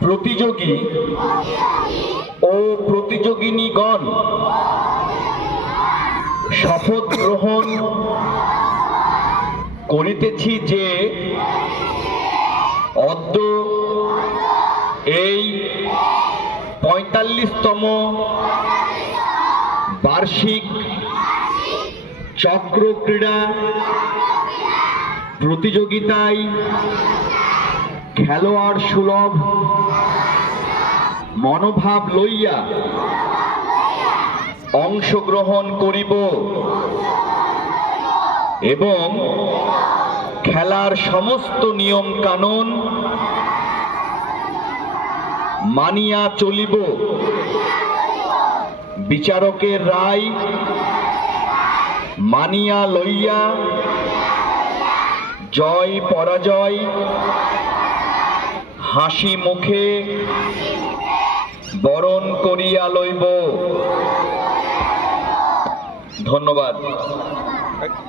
প্রতিযোগী ও প্রতিযোগিনীগণ শপথ গ্রহণ করিতেছি যে অদ্য এই পঁয়তাল্লিশতম বার্ষিক চক্র ক্রীড়া প্রতিযোগিতায় খেলোয়াড় সুলভ। মনোভাব লইয়া অংশগ্রহণ করিব। এবং খেলার সমস্ত নিয়ম কানুন মানিয়া চলিব। বিচারকের রায় মানিয়া লইয়া জয় পরাজয় হাসি মুখে বরণ করিয়া লইব। ধন্যবাদ।